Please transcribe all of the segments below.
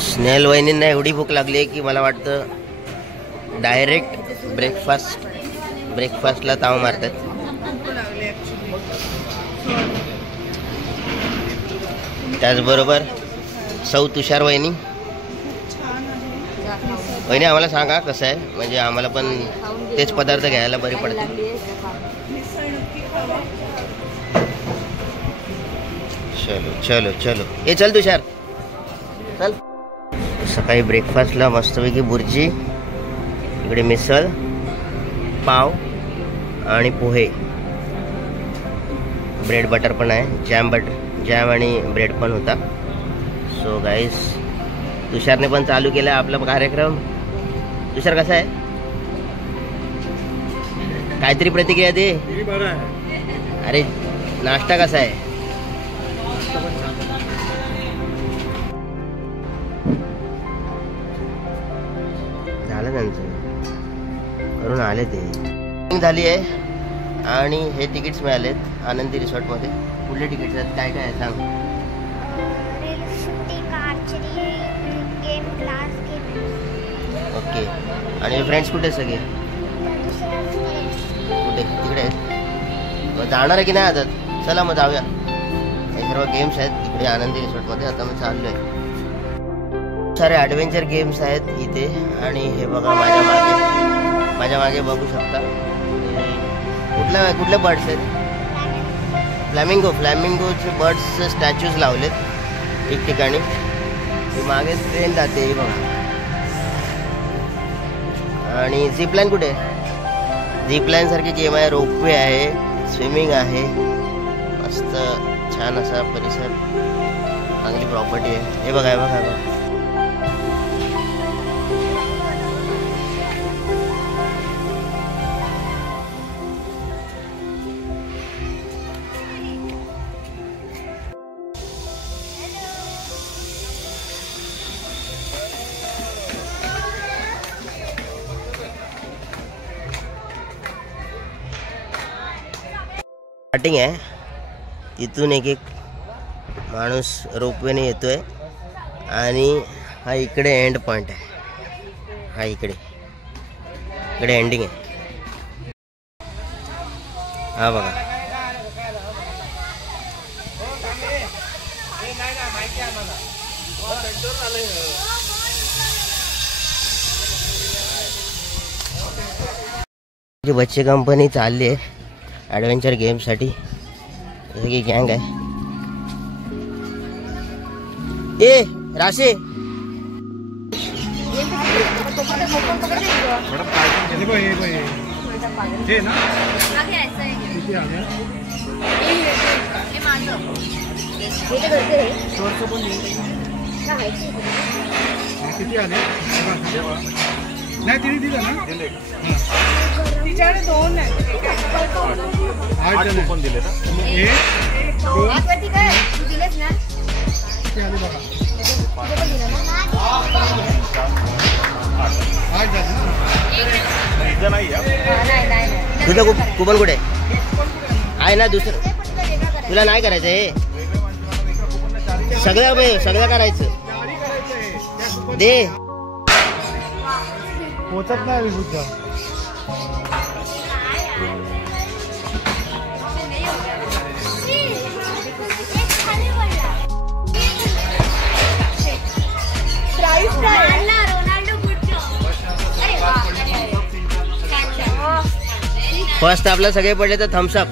स्नेहल वहिनींना एवढी भूक लागली आहे की मला वाटतं डायरेक्ट ब्रेकफास्टला ताव मारतात. त्याचबरोबर सौ तुषार वहिनी. वहिनी आम्हाला सांगा कसं आहे, म्हणजे आम्हाला पण तेच पदार्थ घ्यायला बरे पडते. चलो चलो चलो ये चल तुषार चल. सकाळी ब्रेकफास्टला मस्तपैकी बुर्जी, इकडे मिसळ, पाव आणि पोहे, ब्रेड बटर पण आहे, जॅम आणि ब्रेड पण होता. सो गाईस तुषारने पण चालू केला आपला कार्यक्रम. तुषार कसा आहे, काहीतरी प्रतिक्रिया दे. अरे नाश्ता कसा आहे? झालं त्यांचं करून आले ते झाली आहे. आणि हे तिकीट्स मिळालेत आनंदी रिसॉर्टमध्ये. कुठले तिकीट्स आहेत, काय काय आहे सांग. ओके. आणि फ्रेंड्स कुठे सगळे? कुठे? तिकडे आहेत. मग जाणार आहे की नाही आता? चला मग जाऊया. हे सर्व गेम्स आहेत इकडे आनंदी रिसॉर्टमध्ये. आता मी चाललो आहे. सारे ॲडव्हेंचर गेम्स आहेत इथे. आणि हे बघा माझ्या मागे बघू शकता कुठल्या बर्ड्स आहेत. फ्लॅमिंगोचे बर्ड्सचे स्टॅच्यूज लावलेत ठिकठिकाणी. मागे ट्रेन जाते बघा. आणि झिपलाईन कुठे आहे? झिपलाईन सारखी गेम आहे, रोपवे आहे, स्विमिंग आहे. मस्त छान असा परिसर, चांगली प्रॉपर्टी आहे. हे बघा बघा. स्टार्टिंग आहे तिथून एक माणूस रोपवेने येतोय आणि हा इकडे एंड पॉइंट आहे. हा इकडे एंडिंग आहे. हा बघा. बच्चे कंपनी चालली आहे ॲडव्हेंचर गेमसाठी. सगळी गँग आहे. ए राशे किती आले? नाही तिने दिलं ना. तिच्याकडे 2 आहे. 8 जण कोण दिले ना? 1 2 काय तू दिलेस ना? किती आले बघा. 8 जण. इथं नाही आहे. तुझं कुपन कुठे आहे ना? दुसरं तुला नाही करायचं हे सगळं करायचं. दे पोचत नाही विरुद्ध. फर्स्ट आपला सगळे पडले तर थम्सअप.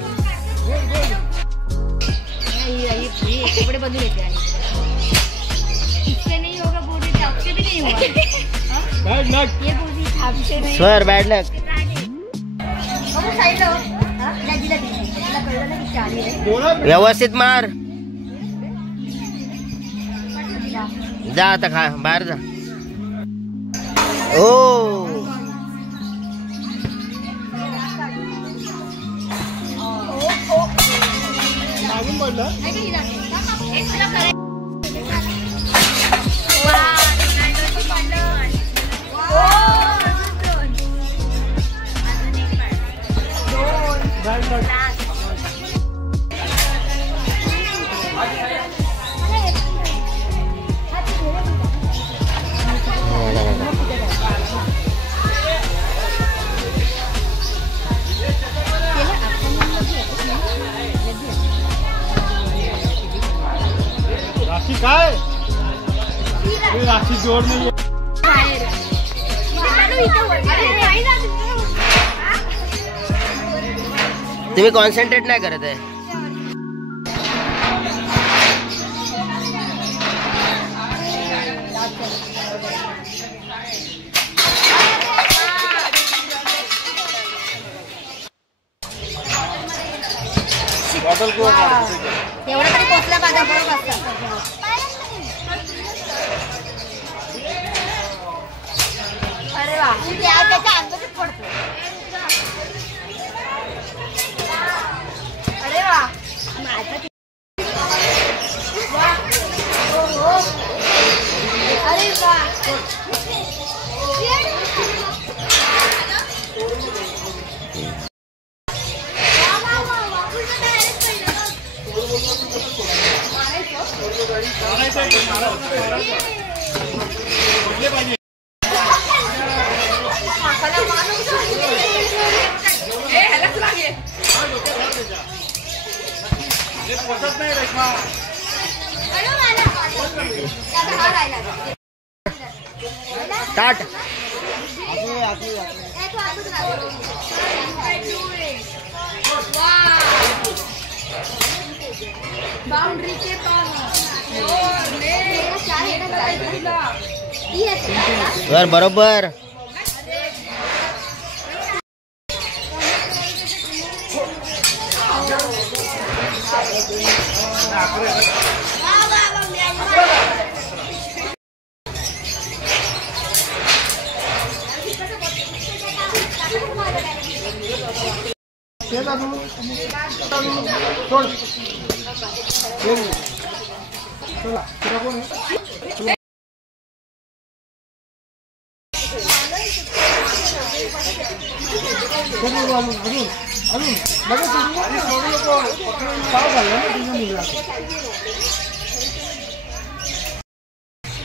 Sir bad luck. व्यवस्थित मार. जा आता खा बाहेर जा. ओ अशी जोड नाही तुम्ही कॉन्सन्ट्रेट नाही करत आहे. एवढं तरी पोचला माझा बरोबर. अरे वा त्याच्या अंगातच पडतो. अरे वा अरे वा स्टार्ट. बाउंड्री के बरोबर.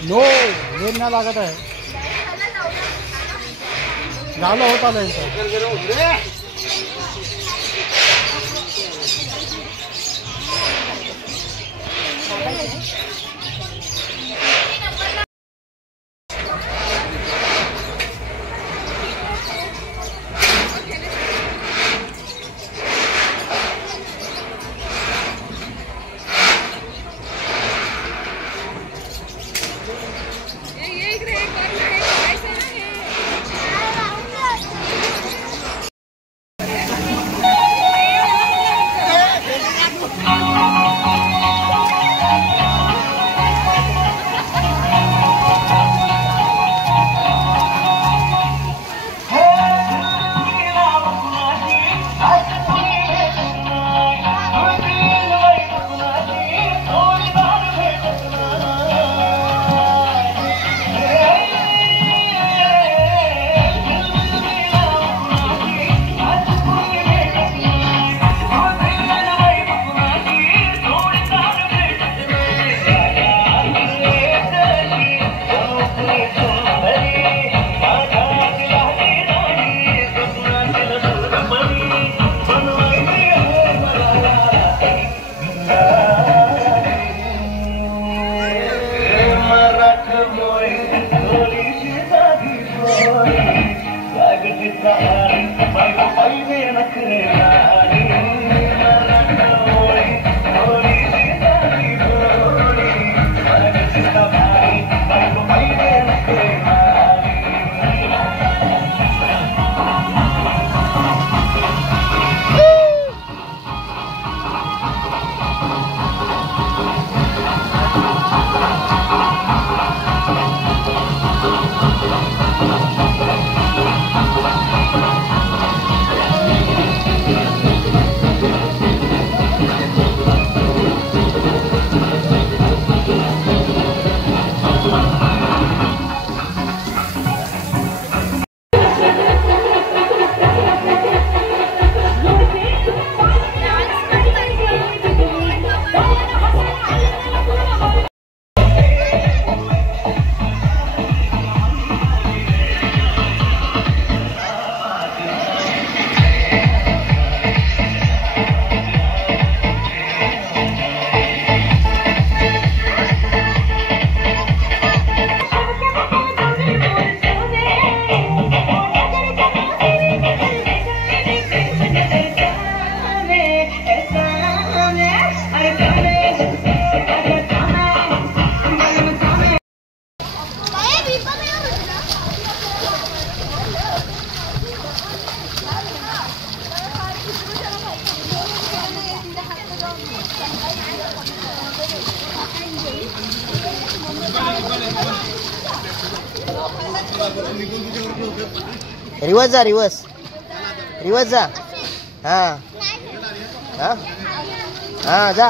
नो वेळ नाही लागत आहे. झालं होत आलं. रिवर्स जा, रिवर्स रिवर्स जा. हा हा हा जा.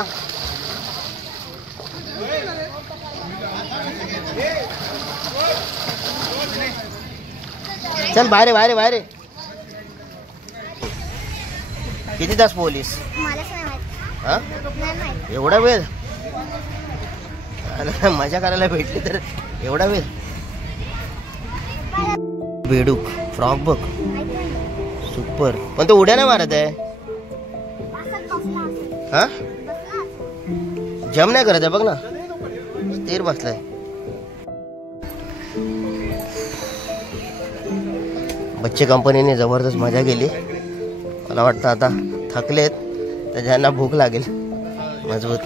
चल बाहेर बाहेर बाहेर. किती तास पोलीस? हा एवढा वेळ? मजा करायला भेटली तर एवढा वेळ. बेडूक फ्रॉक बघ सुपर, पण तो उड्या नाही मारत आहे. हा जम नाही करत आहे बघ ना, स्थिर बसलाय. बच्चे कंपनीने जबरदस्त मजा केली. मला वाटतं आता थकलेत तर ज्यांना भूक लागेल मजबूत.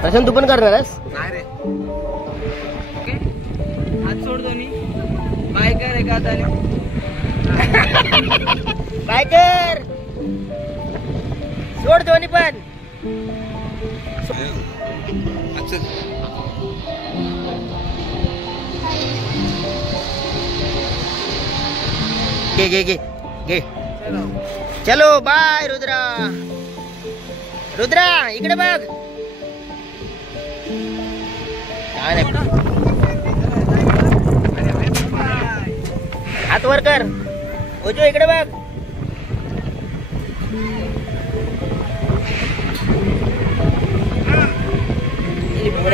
प्रशांत तू पण करणार आहेस? हात सोड दोन्ही. बाय कर एका हाताने. बाय कर. सोड दोन्ही पण. घे घे घे घे. चलो बाय. रुद्रा रुद्रा इकडे बघ. काय नाही, हात वर कर. ओजो इकडे बघ.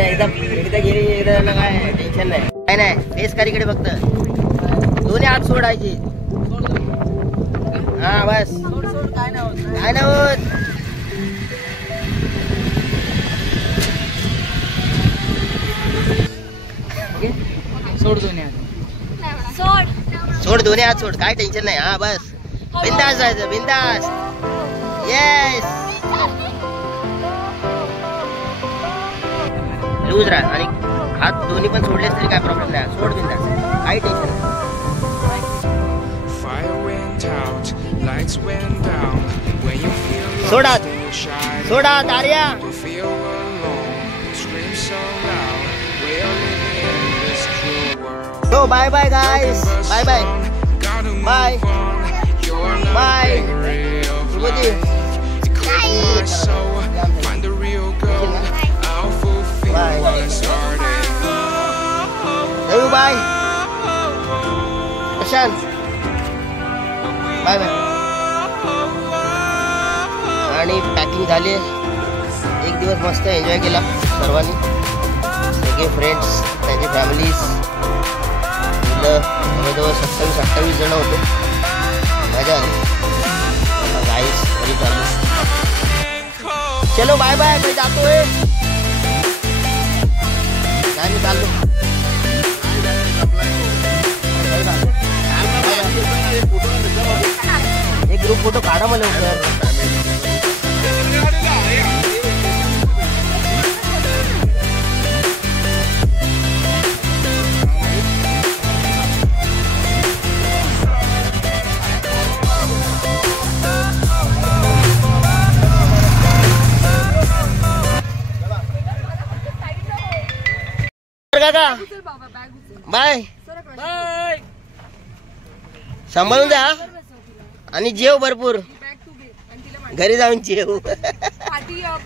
एकदम एकदा गेली एकदा काय टेन्शन नाही. काय नाही, फेस कर इकडे फक्त. दोन्ही हात सोडायचे. हा बस. काय नाही होत. सोड दोन्ही हात. सोड दोन्ही हात सोड. काय टेन्शन नाही. हा बस बिंदास जायचं बिंदास. येस लूज राहा आणि हात दोन्ही पण सोडलेस तरी काय प्रॉब्लेम नाही. सोड बिंदास, काही टेन्शन नाही. Soda soda Arya. So bye bye guys. Bye bye. Bye. Bye. Subodhi. Bye. Love you. Bye. Prashant. Bye bye. आणि पॅकिंग झाली. एक दिवस मस्त एन्जॉय केला सर्वांनी. सगळे फ्रेंड्स, त्यांची फॅमिलीज, जवळजवळ 27-28 जण होते. मजा आली. गाईस घरी चालू. चलो बाय बाय. मी जातोय. नाही मी चाललो. एक ग्रुप फोटो काढा मला लवकर. काका बाय बाय. सांभाळून जा आणि जेव भरपूर. घरी जाऊन जेव.